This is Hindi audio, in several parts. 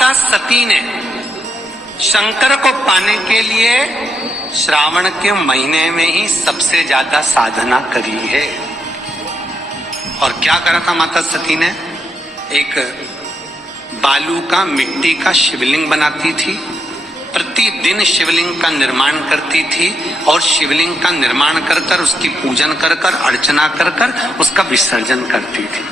माता सती ने शंकर को पाने के लिए श्रावण के महीने में ही सबसे ज्यादा साधना करी है। और क्या करा था माता सती ने? एक बालू का, मिट्टी का शिवलिंग बनाती थी, प्रतिदिन शिवलिंग का निर्माण करती थी और शिवलिंग का निर्माण कर कर उसकी पूजन कर कर, अर्चना कर कर उसका विसर्जन करती थी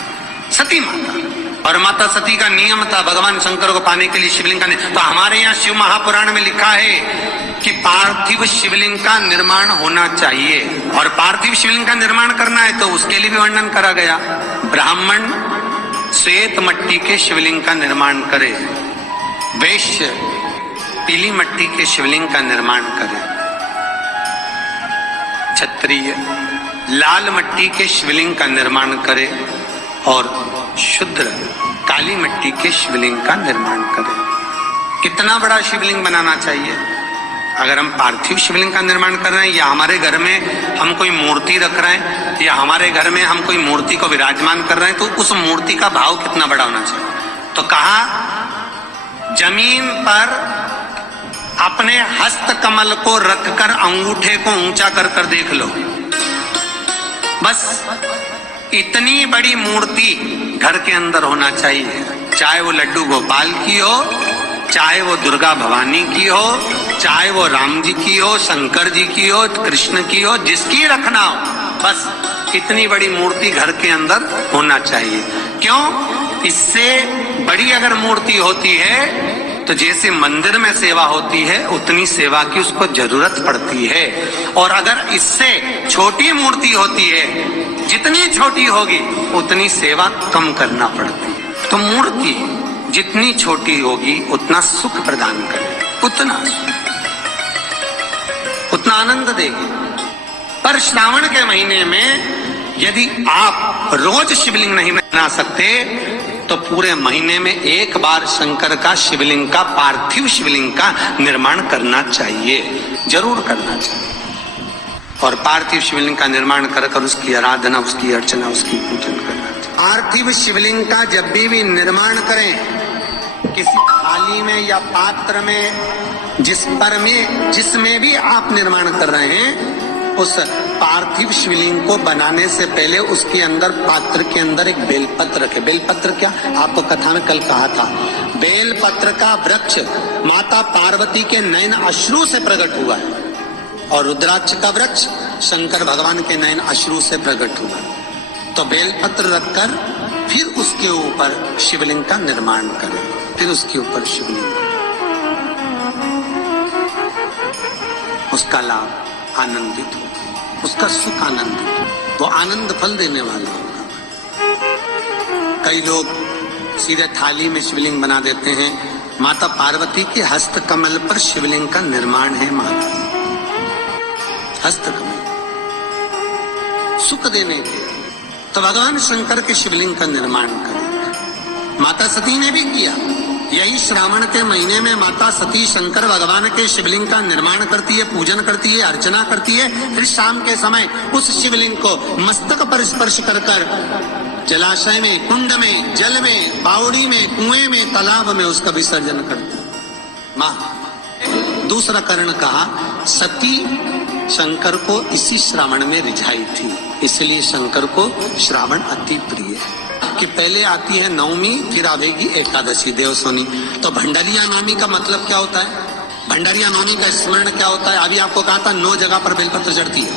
सती माता। और माता सती का नियम था भगवान शंकर को पाने के लिए शिवलिंग का। तो हमारे यहाँ शिव महापुराण में लिखा है कि पार्थिव शिवलिंग का निर्माण होना चाहिए, और पार्थिव शिवलिंग का निर्माण करना है तो उसके लिए भी वर्णन करा गया। ब्राह्मण श्वेत मट्टी के शिवलिंग का निर्माण करे, वैश्य पीली मट्टी के शिवलिंग का निर्माण करे, क्षत्रिय लाल मट्टी के शिवलिंग का निर्माण करे और शूद्र काली मिट्टी के शिवलिंग का निर्माण करे। कितना बड़ा शिवलिंग बनाना चाहिए? अगर हम पार्थिव शिवलिंग का निर्माण कर रहे हैं या हमारे घर में हम कोई मूर्ति रख रहे हैं या हमारे घर में हम कोई मूर्ति को विराजमान कर रहे हैं, तो उस मूर्ति का भाव कितना बड़ा होना चाहिए? तो कहा जमीन पर अपने हस्त कमल को रखकर अंगूठे को ऊंचा कर कर देख लो, बस इतनी बड़ी मूर्ति घर के अंदर होना चाहिए। चाहे वो लड्डू गोपाल की हो, चाहे वो दुर्गा भवानी की हो, चाहे वो राम जी की हो, शंकर जी की हो, कृष्ण की हो, जिसकी रखना हो, बस इतनी बड़ी मूर्ति घर के अंदर होना चाहिए। क्यों? इससे बड़ी अगर मूर्ति होती है तो जैसे मंदिर में सेवा होती है उतनी सेवा की उसको जरूरत पड़ती है, और अगर इससे छोटी मूर्ति होती है, जितनी छोटी होगी उतनी सेवा कम करना पड़ती है। तो मूर्ति जितनी छोटी होगी उतना सुख प्रदान करेगी, उतना आनंद देगी। पर श्रावण के महीने में यदि आप रोज शिवलिंग नहीं बना सकते तो पूरे महीने में एक बार शंकर का शिवलिंग का, पार्थिव शिवलिंग का निर्माण करना चाहिए, जरूर करना चाहिए। और पार्थिव शिवलिंग का निर्माण कर कर उसकी आराधना, उसकी अर्चना, उसकी पूजन करना चाहिए। पार्थिव शिवलिंग का जब भी निर्माण करें, किसी थाली में या पात्र में, जिसमें भी आप निर्माण कर रहे हैं, उस पार्थिव शिवलिंग को बनाने से पहले उसके अंदर, पात्र के अंदर एक बेलपत्र रखे। बेलपत्र क्या? आपको कथा में कल कहा था, बेलपत्र का वृक्ष माता पार्वती के नयन अश्रु से प्रकट हुआ है, और रुद्राक्ष का वृक्ष शंकर भगवान के नयन अश्रु से प्रकट हुआ। तो बेलपत्र रखकर फिर उसके ऊपर शिवलिंग का निर्माण करें, फिर उसके ऊपर शिवलिंग, उसका लाभ आनंदित हो, उसका सुख आनंदित हो, वो आनंद फल देने वाला होगा। कई लोग सीधे थाली में शिवलिंग बना देते हैं। माता पार्वती के हस्त कमल पर शिवलिंग का निर्माण है। माता हस्त कमल सुख देने के, तो भगवान शंकर के शिवलिंग का निर्माण करें। माता सती ने भी किया। यही श्रावण के महीने में माता सती शंकर भगवान के शिवलिंग का निर्माण करती है, पूजन करती है, अर्चना करती है। फिर शाम के समय उस शिवलिंग को मस्तक पर स्पर्श कर कर जलाशय में, कुंड में, जल में, बावड़ी में, कुएं में, तालाब में उसका विसर्जन करती है माँ। दूसरा कारण कहा, सती शंकर को इसी श्रावण में रिझाई थी, इसलिए शंकर को श्रावण अति प्रिय है। कि पहले आती है नवमी, फिर आवेगी एकादशी, देवसोनी। तो भंडारिया नवमी का मतलब क्या होता है? भंडारिया नवमी का स्मरण क्या होता है? अभी आपको कहा था 9 जगह पर बेलपत्र चढ़ती है।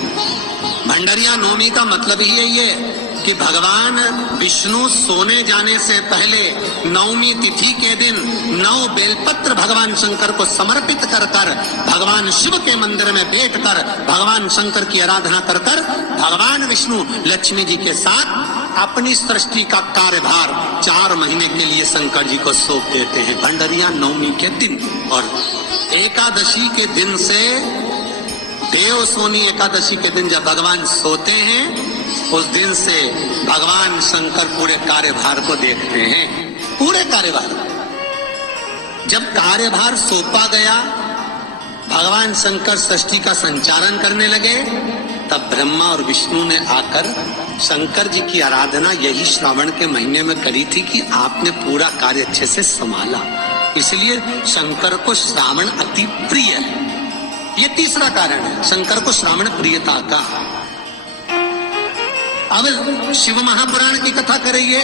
भंडारिया नवमी का मतलब ही यही है कि भगवान विष्णु सोने जाने से पहले नवमी तिथि के दिन 9 बेलपत्र भगवान शंकर को समर्पित कर कर, भगवान शिव के मंदिर में बैठकर भगवान शंकर की आराधना कर कर, भगवान विष्णु लक्ष्मी जी के साथ अपनी सृष्टि का कार्यभार 4 महीने के लिए शंकर जी को सौंप देते हैं भंडारिया नवमी के दिन। और एकादशी के दिन से, देवसोनी एकादशी के दिन जब भगवान सोते हैं, उस दिन से भगवान शंकर पूरे कार्यभार को देखते हैं। पूरे कार्यभार, जब कार्यभार सौंपा गया, भगवान शंकर सृष्टि का संचालन करने लगे, तब ब्रह्मा और विष्णु ने आकर शंकर जी की आराधना यही श्रावण के महीने में करी थी कि आपने पूरा कार्य अच्छे से संभाला। इसलिए शंकर को श्रावण अति प्रिय है। ये तीसरा कारण है शंकर को श्रावण प्रियता का। अब शिव महापुराण की कथा करिए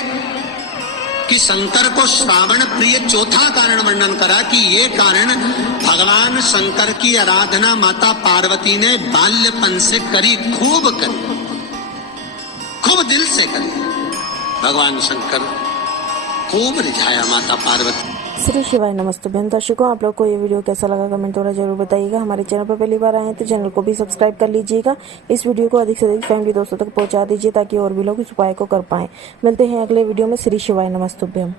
कि शंकर को श्रावण प्रिय चौथा कारण वर्णन करा कि ये कारण भगवान शंकर की आराधना माता पार्वती ने बाल्यपन से करी, खूब दिल से करी। भगवान शंकर खूब रिझाया माता पार्वती। श्री शिवाय नमस्ते बहन दर्शकों, आप लोग को ये वीडियो कैसा लगा कमेंट द्वारा जरूर बताइएगा। हमारे चैनल पर पहली बार आए हैं तो चैनल को भी सब्सक्राइब कर लीजिएगा। इस वीडियो को अधिक से अधिक फैमिली दोस्तों तक पहुंचा दीजिए ताकि और भी लोग इस उपाय को कर पाएं। मिलते हैं अगले वीडियो में। श्री शिवाय नमस्तुभ्यम।